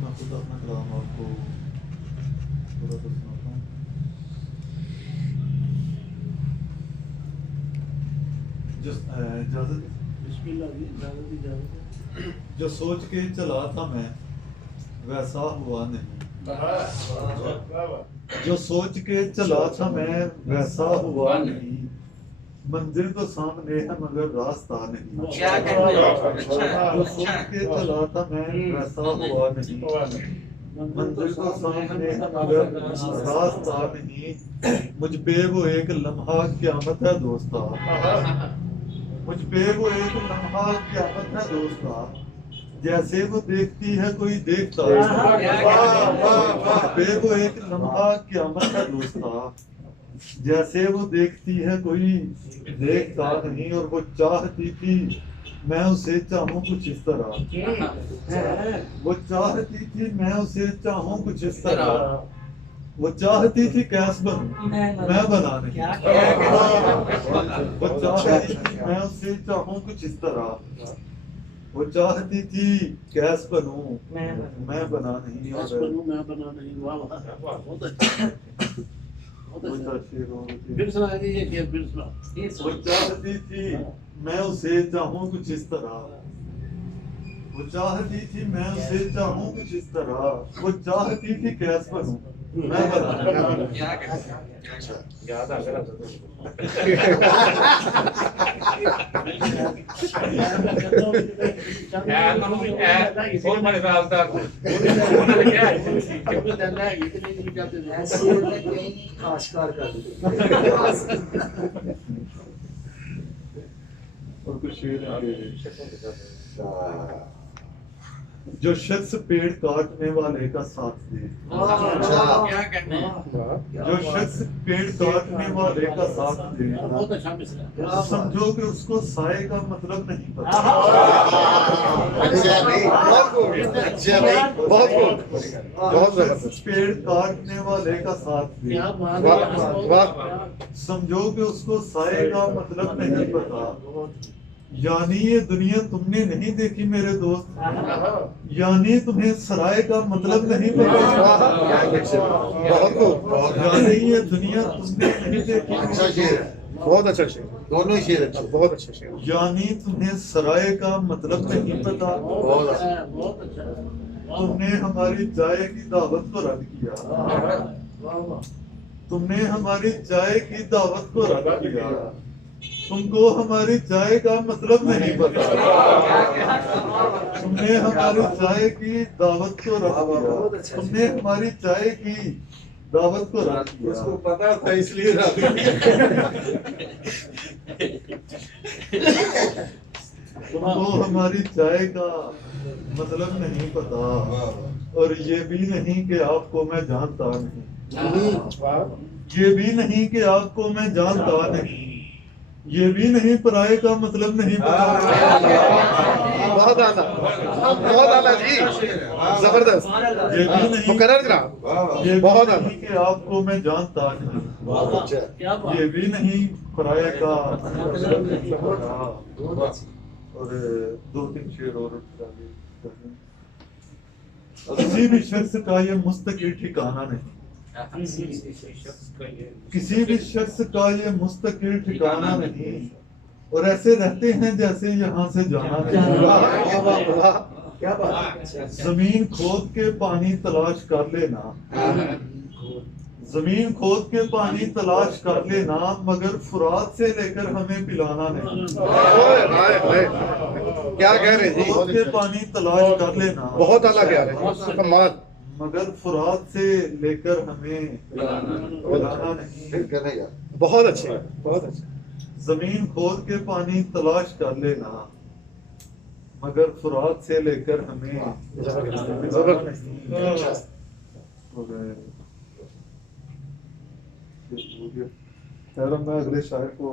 میں خود اپنا کلام آپ کو پورا تو سناتا ہوں. جو سوچ کے چلا تھا میں ویسا ہوا نہیں. جو سوچ کے چلا تھا میں ویسا ہوا نہیں. منزل تو سامنے ہے مگر راستہ نہیں. جو سوچ کے چلا تھا میں ویسا ہوا نہیں. منزل تو سامنے ہے مگر راستہ نہیں. مجھ پہ وہ ایک لمحہ قیامت ہے دوستا. مجھ پہ وہ ایک لمحہ قیامت ہے دوستا. جیسے وہ دیکھتی ہے کوئی دیکھتا. مجھ پہ وہ ایک لمحہ قیامت ہے دوستا. جیسے وہ دیکھتی ہے کوئی دیکھتا نہیں. اور وہ چاہتی تھی میں اسے چاہوں کچھ اس طرح. وہ چاہتی تھی میں اسے چاہوں کچھ اس طرح. وہ چاہتی تھی کیس بنوں میں بنا نہیں. وہ چاہتی تھی میں اسے چاہوں کچھ اس طرح. وہ چاہتی تھی کیس بنوں میں بنا نہیں. پھر سنا دیجیے. وہ چاہتی تھی میں اسے چاہوں کچھ اس طرح. وہ چاہتی تھی میں اسے چاہوں کچھ اس طرح. وہ چاہتی تھی کیس بنوں میں بنا نہیں. یاد آ گیا. اور کچھ شعر جو شخص پیڑ کاٹنے والے کا ساتھ دے. جو شخص پیڑ کاٹنے والے کا ساتھ دے سمجھو کہ اس کو سائے کا مطلب نہیں پتا. جو شخص پیڑ کاٹنے والے کا ساتھ دے سمجھو کہ اس کو سائے کا مطلب نہیں پتا. یعنی یہ دنیا تم نے نہیں دیکھی میرے دوست. یعنی تمہیں سرائے کا مطلب نہیں پتا. یعنی یہ دنیا تم نے نہیں دیکھی. بہت اچھا شعر. دونوں شعر بہت اچھا شعر. یعنی تمہیں سرائے کا مطلب نہیں پتا. تم نے ہماری چائے کی دعوت کو رد کیا. تم نے ہماری چائے کی دعوت کو رد کیا. تم کو ہماری چائے کا مطلب نہیں پتا. تم نے ہماری چائے کی دعوت کو رد کیا. تم نے ہماری چائے کی دعوت کو رد کیا. اس کو پتا تھا اس لیے تم کو ہماری چائے کا مطلب نہیں پتا. اور یہ بھی نہیں کہ آپ کو میں جانتا نہیں. یہ بھی نہیں کہ آپ کو میں جانتا نہیں. یہ بھی نہیں پرائے کا مطلب نہیں پتا. بہت اعلیٰ بہت اعلیٰ جی. زبردست. یہ بھی نہیں مقرر جناب. یہ بہت بھی اعلیٰ. نہیں کہ آپ کو میں جانتا نہیں. یہ بھی نہیں پرائے کا مطلب نہیں پتا. اور دو تین شعر اور کسی بھی شخص کا یہ مستقل ٹھکانہ نہیں. کسی بھی شخص کا یہ مستقل ٹھکانہ نہیں. اور ایسے رہتے ہیں جیسے یہاں سے جانا نہیں. زمین کھود کے پانی تلاش کر لینا. زمین کھود کے پانی تلاش کر لینا مگر فرات سے لے کر ہمیں پلانا نہیں. کیا کہہ رہے جی. کھود کے پانی تلاش کر لینا بہت اعلیٰ کہہ رہے ہیں. کمال. مگر فرات سے لے کر ہمیں پلانا نہیں. بہت اچھے بہت اچھے. زمین کھود کے پانی تلاش کر لینا مگر فرات سے لے کر ہمیں پلانا نہیں. خیر میں اگلے شاعر کو